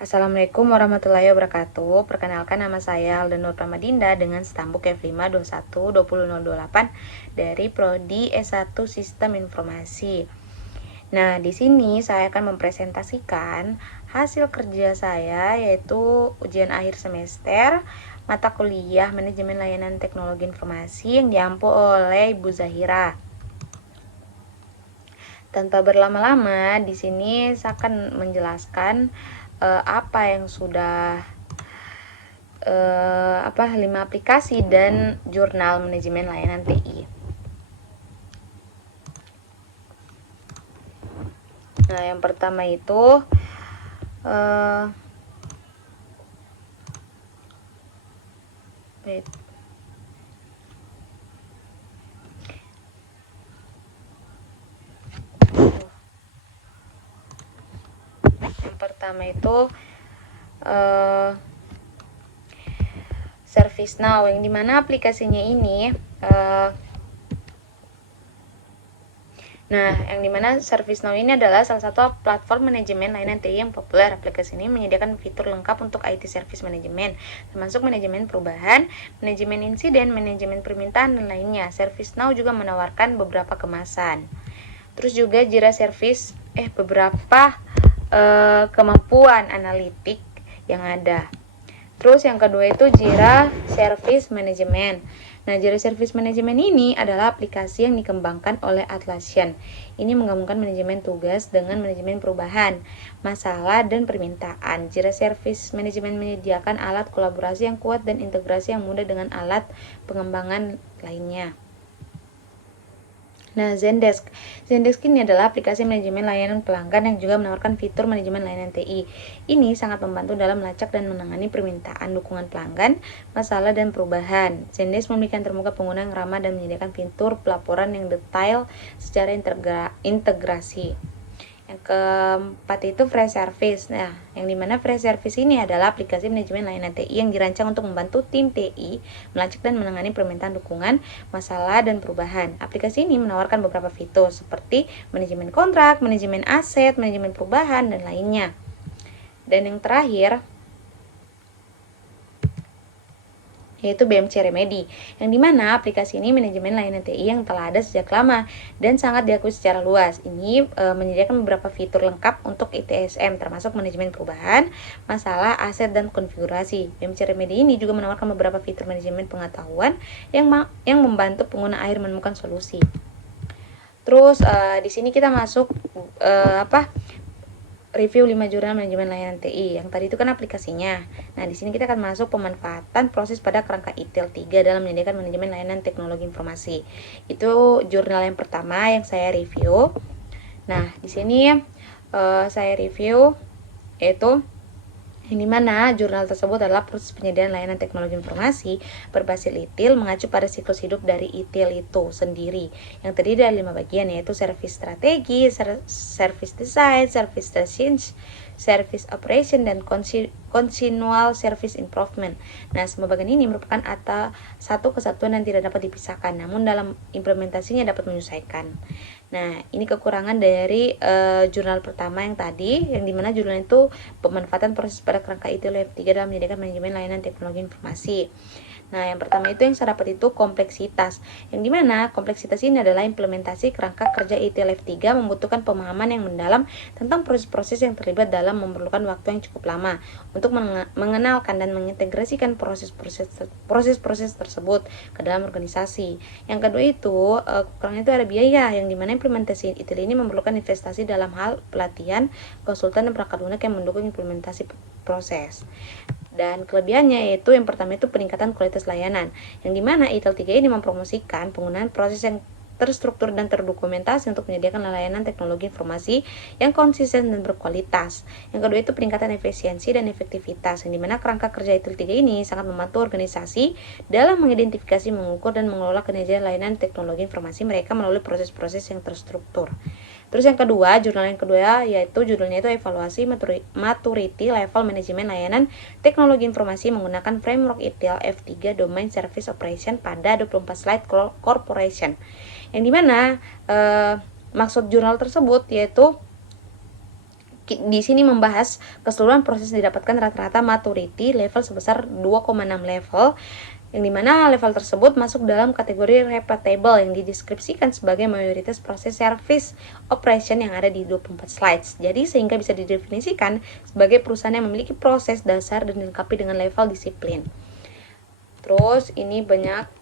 Assalamualaikum warahmatullahi wabarakatuh. Perkenalkan, nama saya Aldenur Pramadinda dengan stambuk F5212008 dari Prodi S1 Sistem Informasi. Nah, di sini saya akan mempresentasikan hasil kerja saya, yaitu ujian akhir semester mata kuliah Manajemen Layanan Teknologi Informasi yang diampu oleh Ibu Zahira. Tanpa berlama-lama, di sini saya akan menjelaskan apa yang sudah 5 aplikasi dan jurnal manajemen layanan TI. Nah, yang pertama itu ServiceNow, yang dimana aplikasinya ini ServiceNow ini adalah salah satu platform manajemen layanan TI yang populer. Aplikasi ini menyediakan fitur lengkap untuk IT service management, termasuk manajemen perubahan, manajemen insiden, manajemen permintaan, dan lainnya. ServiceNow juga menawarkan beberapa kemasan. Terus juga Jira Service, beberapa kemampuan analitik yang ada. Terus yang kedua itu Jira Service Management. Nah, Jira Service Management ini adalah aplikasi yang dikembangkan oleh Atlassian. Ini menggabungkan manajemen tugas dengan manajemen perubahan, masalah, dan permintaan. Jira Service Management menyediakan alat kolaborasi yang kuat dan integrasi yang mudah dengan alat pengembangan lainnya. Nah, Zendesk ini adalah aplikasi manajemen layanan pelanggan yang juga menawarkan fitur manajemen layanan TI. Ini sangat membantu dalam melacak dan menangani permintaan dukungan pelanggan, masalah, dan perubahan. Zendesk memiliki termuka pengguna yang ramah dan menyediakan fitur pelaporan yang detail secara integrasi. Yang keempat itu Free Service. Nah, yang dimana Free Service ini adalah aplikasi manajemen layanan TI yang dirancang untuk membantu tim TI melacak dan menangani permintaan dukungan, masalah, dan perubahan. Aplikasi ini menawarkan beberapa fitur seperti manajemen kontrak, manajemen aset, manajemen perubahan, dan lainnya. Dan yang terakhir yaitu BMC Remedy, yang dimana aplikasi ini manajemen layanan TI yang telah ada sejak lama dan sangat diakui secara luas. Ini menyediakan beberapa fitur lengkap untuk ITSM, termasuk manajemen perubahan, masalah, aset, dan konfigurasi. BMC Remedy ini juga menawarkan beberapa fitur manajemen pengetahuan yang membantu pengguna akhir menemukan solusi. Terus di sini kita masuk review 5 jurnal manajemen layanan TI. Yang tadi itu kan aplikasinya. Nah, di sini kita akan masuk pemanfaatan proses pada kerangka ITIL 3 dalam menyediakan manajemen layanan teknologi informasi. Itu jurnal yang pertama yang saya review. Nah, di sini saya review yaitu yang dimana jurnal tersebut adalah proses penyediaan layanan teknologi informasi berbasis ITIL mengacu pada siklus hidup dari ITIL itu sendiri, yang terdiri dari 5 bagian, yaitu service strategi, service design, service change, service operation, dan continual service improvement. Nah, semua bagian ini merupakan satu kesatuan yang tidak dapat dipisahkan, namun dalam implementasinya dapat menyesuaikan. Nah, ini kekurangan dari jurnal pertama yang tadi, yang dimana jurnal itu pemanfaatan proses pada kerangka ITIL 3 dalam menyediakan manajemen layanan teknologi informasi. Nah, yang pertama itu yang saya dapat itu kompleksitas, yang dimana kompleksitas ini adalah implementasi kerangka kerja ITIL 3 membutuhkan pemahaman yang mendalam tentang proses-proses yang terlibat dalam memerlukan waktu yang cukup lama untuk mengenalkan dan mengintegrasikan proses-proses tersebut ke dalam organisasi. Yang kedua itu kekurangan itu ada biaya, yang dimana implementasi ITIL ini memerlukan investasi dalam hal pelatihan, konsultan, dan perangkat lunak yang mendukung implementasi proses. Dan kelebihannya yaitu yang pertama itu peningkatan kualitas layanan, yang dimana ITIL 3 ini mempromosikan penggunaan proses yang terstruktur dan terdokumentasi untuk menyediakan layanan teknologi informasi yang konsisten dan berkualitas. Yang kedua itu peningkatan efisiensi dan efektivitas, yang dimana kerangka kerja ITIL 3 ini sangat membantu organisasi dalam mengidentifikasi, mengukur, dan mengelola kinerja layanan teknologi informasi mereka melalui proses-proses yang terstruktur. Terus yang kedua, jurnal yang kedua yaitu judulnya itu evaluasi maturity level manajemen layanan teknologi informasi menggunakan framework ITIL F3 Domain Service Operation pada 24 slide corporation. Yang dimana maksud jurnal tersebut yaitu Di sini membahas keseluruhan proses didapatkan rata-rata maturity level sebesar 2,6 level, yang dimana level tersebut masuk dalam kategori repeatable yang dideskripsikan sebagai mayoritas proses service operation yang ada di 24 slides. Jadi sehingga bisa didefinisikan sebagai perusahaan yang memiliki proses dasar dan dilengkapi dengan level disiplin. Terus ini banyak,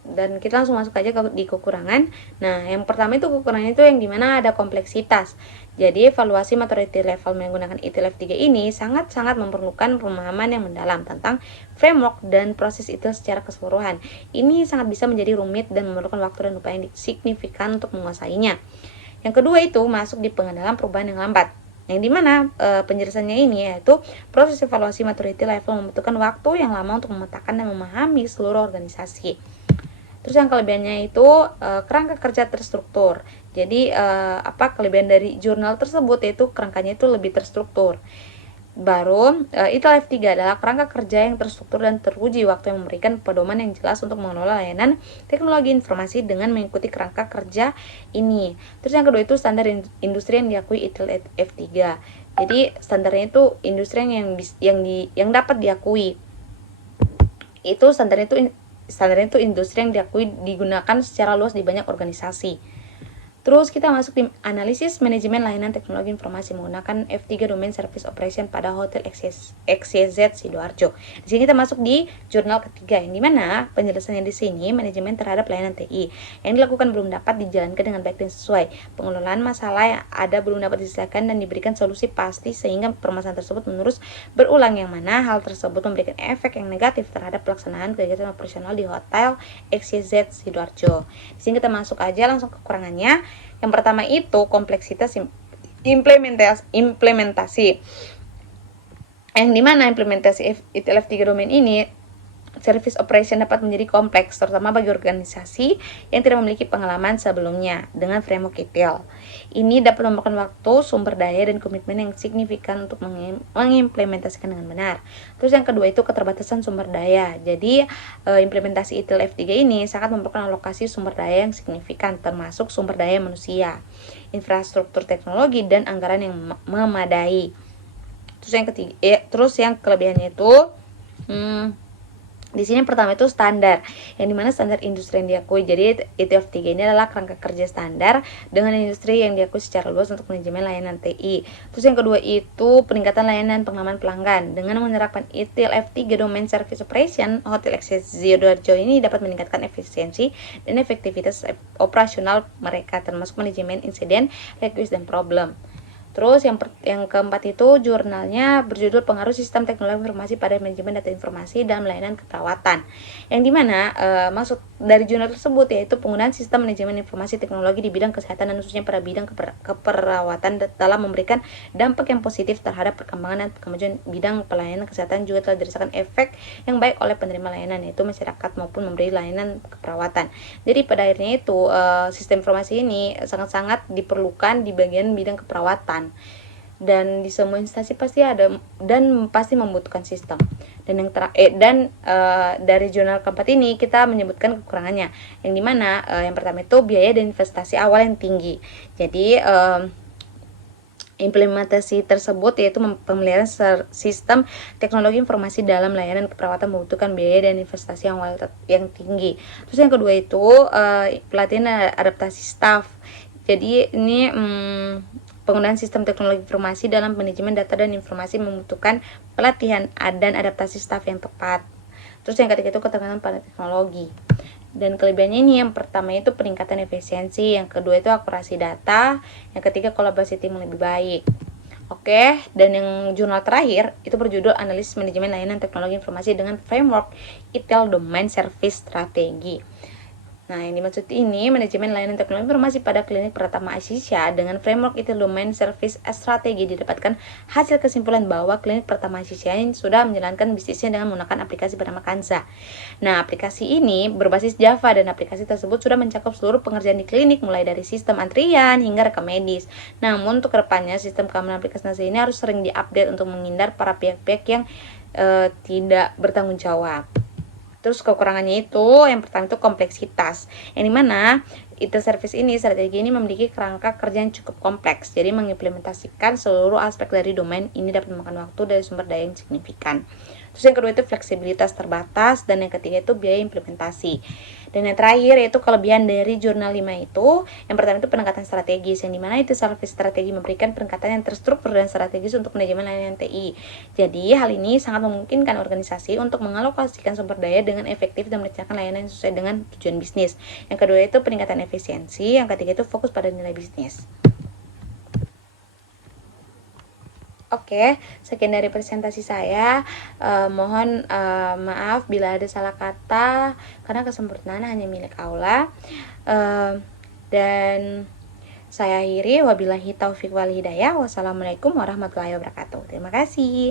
dan kita langsung masuk aja di kekurangan. Nah, yang pertama itu kekurangan itu yang dimana ada kompleksitas. Jadi evaluasi maturity level menggunakan ETL F3 ini sangat-sangat memerlukan pemahaman yang mendalam tentang framework dan proses ETL secara keseluruhan. Ini sangat bisa menjadi rumit dan memerlukan waktu dan upaya yang signifikan untuk menguasainya. Yang kedua itu masuk di pengendalian perubahan yang lambat, yang dimana penjelasannya ini yaitu proses evaluasi maturity level membutuhkan waktu yang lama untuk memetakan dan memahami seluruh organisasi. Terus yang kelebihannya itu kerangka kerja terstruktur. Jadi kelebihan dari jurnal tersebut yaitu kerangkanya itu lebih terstruktur. Baru ETL F3 adalah kerangka kerja yang terstruktur dan teruji waktu yang memberikan pedoman yang jelas untuk mengelola layanan teknologi informasi dengan mengikuti kerangka kerja ini. Terus yang kedua itu standar industri yang diakui ETL F3. Jadi standarnya itu industri yang dapat diakui. Standarnya itu industri yang diakui digunakan secara luas di banyak organisasi. Terus kita masuk di analisis manajemen layanan teknologi informasi menggunakan F3 Domain Service Operation pada Hotel XYZ Sidoarjo. Di sini kita masuk di jurnal ketiga, yang dimana penjelasannya di sini manajemen terhadap layanan TI yang dilakukan belum dapat dijalankan dengan baik dan sesuai. Pengelolaan masalah yang ada belum dapat diselesaikan dan diberikan solusi pasti sehingga permasalahan tersebut menerus berulang, yang mana hal tersebut memberikan efek yang negatif terhadap pelaksanaan kegiatan operasional di Hotel XYZ Sidoarjo. Di sini kita masuk aja langsung ke kekurangannya. Yang pertama itu kompleksitas implementasi. Yang dimana implementasi ETL F3 domain ini service operation dapat menjadi kompleks, terutama bagi organisasi yang tidak memiliki pengalaman sebelumnya dengan framework ETL. Ini dapat memakan waktu, sumber daya, dan komitmen yang signifikan untuk mengimplementasikan dengan benar. Terus yang kedua itu keterbatasan sumber daya. Jadi implementasi ETL F3 ini sangat memerlukan alokasi sumber daya yang signifikan, termasuk sumber daya manusia, infrastruktur teknologi, dan anggaran yang memadai. Terus yang kelebihannya itu di sini pertama itu standar, yang dimana standar industri yang diakui. Jadi ETL F3 ini adalah kerangka kerja standar dengan industri yang diakui secara luas untuk manajemen layanan TI. Terus yang kedua itu peningkatan layanan pengalaman pelanggan. Dengan menerapkan ETL F3 Domain Service Operation, Hotel XYZ Sidoarjo ini dapat meningkatkan efisiensi dan efektivitas operasional mereka, termasuk manajemen insiden, request, dan problem. Terus yang keempat itu jurnalnya berjudul Pengaruh Sistem Teknologi Informasi pada Manajemen Data Informasi dalam Layanan Keperawatan. Yang dimana maksud dari jurnal tersebut yaitu penggunaan sistem manajemen informasi teknologi di bidang kesehatan dan khususnya pada bidang keperawatan dalam memberikan dampak yang positif terhadap perkembangan dan kemajuan bidang pelayanan kesehatan, juga telah dirasakan efek yang baik oleh penerima layanan yaitu masyarakat maupun memberi layanan keperawatan. Jadi pada akhirnya itu sistem informasi ini sangat-sangat diperlukan di bagian bidang keperawatan. Dan di semua instansi pasti ada dan pasti membutuhkan sistem. Dan dari jurnal keempat ini kita menyebutkan kekurangannya, yang dimana yang pertama itu biaya dan investasi awal yang tinggi. Jadi implementasi tersebut yaitu pemeliharaan sistem teknologi informasi dalam layanan keperawatan membutuhkan biaya dan investasi yang tinggi. Terus yang kedua itu pelatihan adaptasi staff. Jadi ini penggunaan sistem teknologi informasi dalam manajemen data dan informasi membutuhkan pelatihan dan adaptasi staf yang tepat. Terus yang ketiga itu keterampilan pada teknologi. Dan kelebihannya ini yang pertama itu peningkatan efisiensi, yang kedua itu akurasi data, yang ketiga kolaborasi tim lebih baik. Oke, dan yang jurnal terakhir itu berjudul Analisis Manajemen Layanan Teknologi Informasi dengan Framework ETL Domain Service Strategi. Nah, yang dimaksud ini manajemen layanan teknologi informasi pada klinik Pratama Asisya dengan framework ETL Domain Service Strategi didapatkan hasil kesimpulan bahwa klinik Pratama Asisya ini sudah menjalankan bisnisnya dengan menggunakan aplikasi bernama Kanza. Nah, aplikasi ini berbasis Java dan aplikasi tersebut sudah mencakup seluruh pengerjaan di klinik mulai dari sistem antrian hingga rekam medis. Namun untuk kedepannya sistem keamanan aplikasi ini harus sering diupdate untuk menghindar para pihak-pihak yang tidak bertanggung jawab. Terus kekurangannya itu yang pertama itu kompleksitas, yang dimana ITIL service ini, strategi ini memiliki kerangka kerja yang cukup kompleks, jadi mengimplementasikan seluruh aspek dari domain ini dapat memakan waktu dari sumber daya yang signifikan. Terus yang kedua itu fleksibilitas terbatas, dan yang ketiga itu biaya implementasi. Dan yang terakhir yaitu kelebihan dari jurnal 5 itu, yang pertama itu pendekatan strategis, yang dimana itu service strategi memberikan pendekatan yang terstruktur dan strategis untuk manajemen layanan TI. Jadi hal ini sangat memungkinkan organisasi untuk mengalokasikan sumber daya dengan efektif dan merencanakan layanan yang sesuai dengan tujuan bisnis. Yang kedua itu peningkatan efisiensi, yang ketiga itu fokus pada nilai bisnis. Oke, sekian dari presentasi saya. Mohon maaf bila ada salah kata, karena kesempurnaan hanya milik Allah. Dan saya akhiri, wabillahi taufiq wal hidayah. Wassalamualaikum warahmatullahi wabarakatuh. Terima kasih.